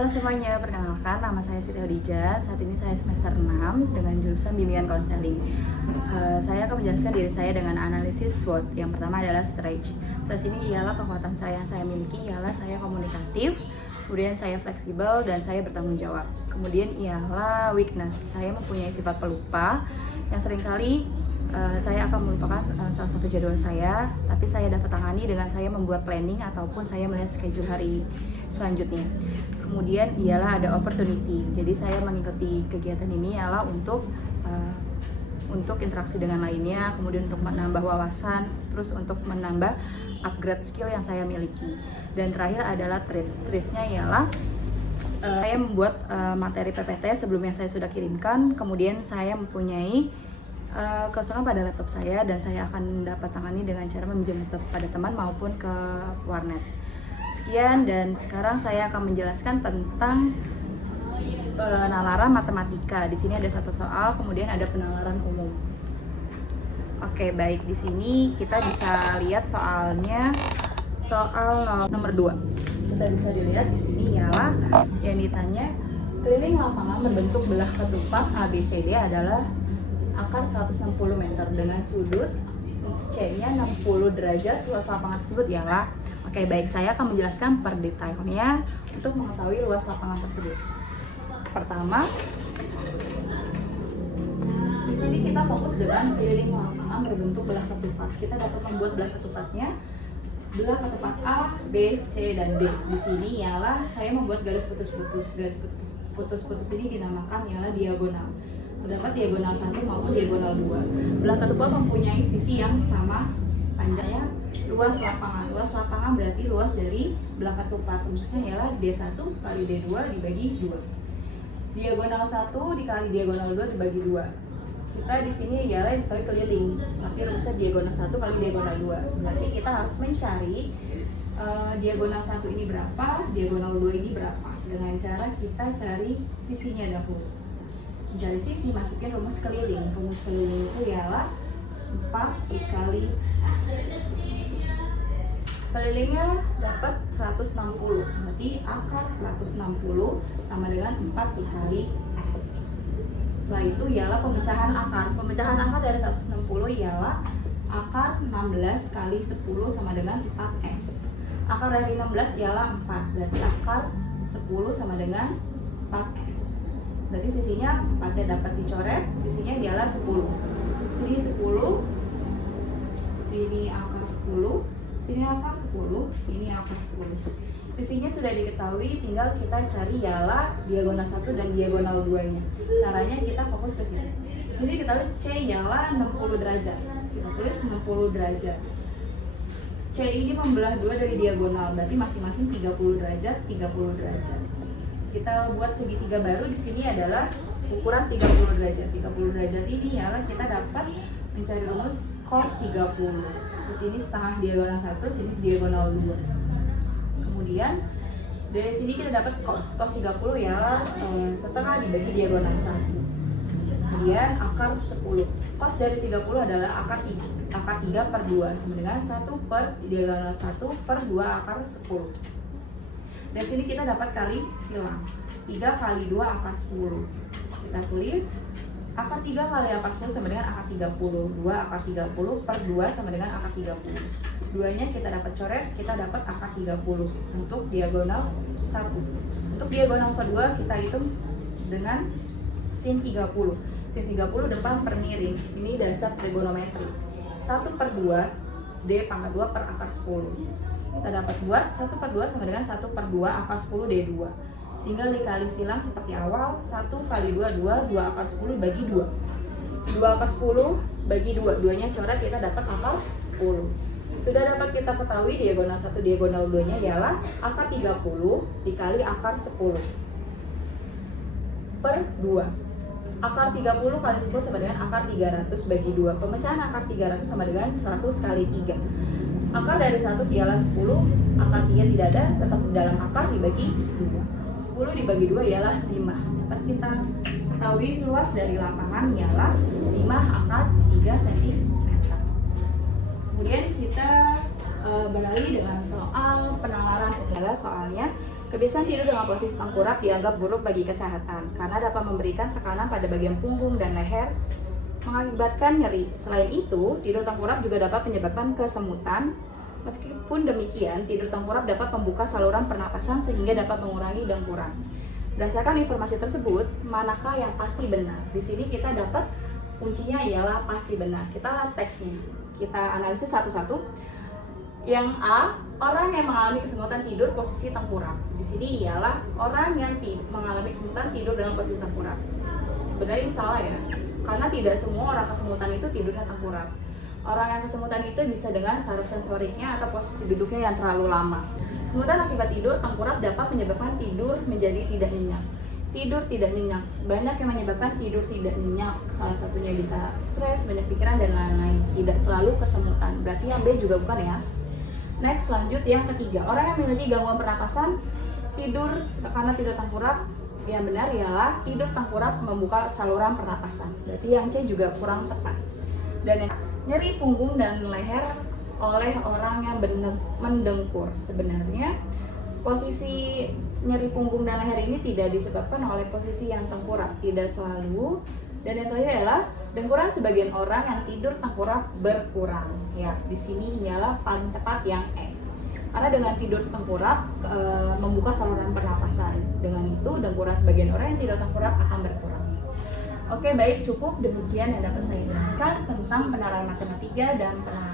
Halo semuanya, perkenalkan nama saya Siti Khadijah. Saat ini saya semester 6 dengan jurusan bimbingan konseling. Saya akan menjelaskan diri saya dengan analisis SWOT. Yang pertama adalah stretch. Stretch ini ialah kekuatan saya yang saya miliki, ialah saya komunikatif, kemudian saya fleksibel dan saya bertanggung jawab. Kemudian ialah weakness, saya mempunyai sifat pelupa yang seringkali saya akan melupakan salah satu jadwal saya, tapi saya dapat tangani dengan saya membuat planning ataupun saya melihat schedule hari selanjutnya. Kemudian ialah ada opportunity, jadi saya mengikuti kegiatan ini ialah untuk interaksi dengan lainnya, kemudian untuk menambah wawasan, terus untuk menambah upgrade skill yang saya miliki. Dan terakhir adalah treat-nya ialah saya membuat materi PPT sebelumnya saya sudah kirimkan, kemudian saya mempunyai kosongan pada laptop saya dan saya akan dapat tangani dengan cara meminjam laptop pada teman maupun ke warnet. Sekian, dan sekarang saya akan menjelaskan tentang penalaran matematika. Di sini ada satu soal, kemudian ada penalaran umum. Oke, baik, di sini kita bisa lihat soalnya, soal nomor 2. Kita bisa dilihat di sini ialah yang ditanya, keliling lapangan membentuk belah ketupat ABCD adalah akar 160 meter dengan sudut C-nya 60 derajat. Luas lapangan tersebut ialah, oke baik, saya akan menjelaskan per detailnya untuk mengetahui luas lapangan tersebut. Pertama, di sini kita fokus dengan keliling lapangan berbentuk belah ketupat. Kita dapat membuat belah ketupatnya, belah ketupat A, B, C, dan D. Di sini ialah saya membuat garis putus-putus. Garis putus-putus ini dinamakan ialah diagonal. Terdapat diagonal 1 maupun diagonal 2. Belah ketupat mempunyai sisi yang sama panjangnya. Luas lapangan. Luas lapangan berarti luas dari belah ketupat. Rumusnya ialah D1 kali D2 dibagi 2. Diagonal 1 dikali diagonal 2 dibagi 2. Kita di sini ialah dikali keliling. Artinya rumusnya diagonal 1 kali diagonal 2. Berarti kita harus mencari diagonal 1 ini berapa, diagonal 2 ini berapa. Dengan cara kita cari sisinya dahulu. Mencari sisi, masukin rumus keliling. Rumus keliling itu ialah 4 dikali S. Kelilingnya dapat 160, berarti akar 160 sama dengan 4 dikali S. Setelah itu ialah pemecahan akar. Pemecahan akar dari 160 ialah akar 16 kali 10 sama dengan 4S. Akar dari 16 ialah 4, berarti akar 10 sama dengan 4S. Berarti sisinya 4-nya dapat dicoret, sisinya ialah 10. Sini 10, sini akar 10, sini akar 10, ini akar 10. Sisinya sudah diketahui, tinggal kita cari ialah diagonal 1 dan diagonal 2-nya. Caranya kita fokus ke sini. Di sini diketahui C ialah 60 derajat. Kita tulis 60 derajat. C ini membelah 2 dari diagonal, berarti masing-masing 30 derajat, 30 derajat. Kita buat segitiga baru di sini adalah ukuran 30 derajat. 30 derajat ini ialah kita dapat mencari rumus cos 30. Di sini setengah diagonal 1, sini diagonal 2. Kemudian dari sini kita dapat cos 30 ialah setengah dibagi diagonal 1. Kemudian akar 10. Cos dari 30 adalah akar 3 per 2 sama dengan 1 per diagonal 1 per 2 akar 10. Dari sini kita dapat kali silang 3 kali 2 akar 10. Kita tulis akar 3 kali akar 10 sama dengan akar 30. 2 akar 30 per 2 sama dengan akar 30. 2-nya kita dapat coret, kita dapat akar 30 untuk diagonal 1. Untuk diagonal kedua kita hitung dengan sin 30. Sin 30 depan per miring. Ini dasar trigonometri. 1 per 2 D pangkat 2 per akar 10. Kita dapat buat 1 per 2 sama dengan 1 per 2 akar 10 D2. Tinggal dikali silang seperti awal, 1 kali 2, 2 akar 10 bagi 2. 2 akar 10 bagi 2, 2-nya coret, kita dapat akar 10. Sudah dapat kita ketahui diagonal 1, diagonal 2-nya ialah akar 30 dikali akar 10 per 2. Akar 30 kali 10 sama dengan akar 300 bagi 2. Pemecahan akar 300 sama dengan 100 kali 3. Akar dari 100 ialah 10, akar 3 tidak ada, tetap dalam akar dibagi 2. 10 dibagi 2 ialah 5. Dapat kita ketahui luas dari lapangan ialah 5 akar 3 cm. Kemudian kita beralih dengan soal penalaran. Adalah soalnya Kebiasaan tidur dengan posisi tengkurap dianggap buruk bagi kesehatan karena dapat memberikan tekanan pada bagian punggung dan leher, mengakibatkan nyeri. Selain itu, tidur tengkurap juga dapat menyebabkan kesemutan. Meskipun demikian, tidur tengkurap dapat membuka saluran pernapasan sehingga dapat mengurangi dengkuran. Berdasarkan informasi tersebut, manakah yang pasti benar? Di sini kita dapat kuncinya ialah pasti benar. Kita lihat teksnya. Kita analisis satu-satu. Yang A, orang yang mengalami kesemutan tidur posisi tengkurap. Di sini ialah orang yang mengalami kesemutan tidur dengan posisi tengkurap. Sebenarnya ini salah ya, karena tidak semua orang kesemutan itu tidurnya tengkurap. Orang yang kesemutan itu bisa dengan saraf sensoriknya atau posisi duduknya yang terlalu lama. Kesemutan akibat tidur tengkurap dapat menyebabkan tidur menjadi tidak nyenyak. Tidur tidak nyenyak, banyak yang menyebabkan tidur tidak nyenyak. Salah satunya bisa stres, banyak pikiran, dan lain-lain. Tidak selalu kesemutan, berarti yang B juga bukan ya. Next, lanjut yang ketiga, orang yang memiliki gangguan pernapasan tidur karena tidur tengkurap. Yang benar ialah tidur tengkurap membuka saluran pernapasan. Berarti yang C juga kurang tepat. Dan yang nyeri punggung dan leher oleh orang yang mendengkur. Sebenarnya posisi nyeri punggung dan leher ini tidak disebabkan oleh posisi yang tengkurap, tidak selalu. Dan yang terakhir adalah dengkuran sebagian orang yang tidur tengkurap berkurang. Ya, di sini ialah paling tepat yang E. Karena dengan tidur tengkurap membuka saluran pernapasan. Dengan itu dengkuran sebagian orang yang tidur tengkurap akan berkurang. Oke, baik, cukup demikian yang dapat saya jelaskan tentang penerapan matematika dan penerapan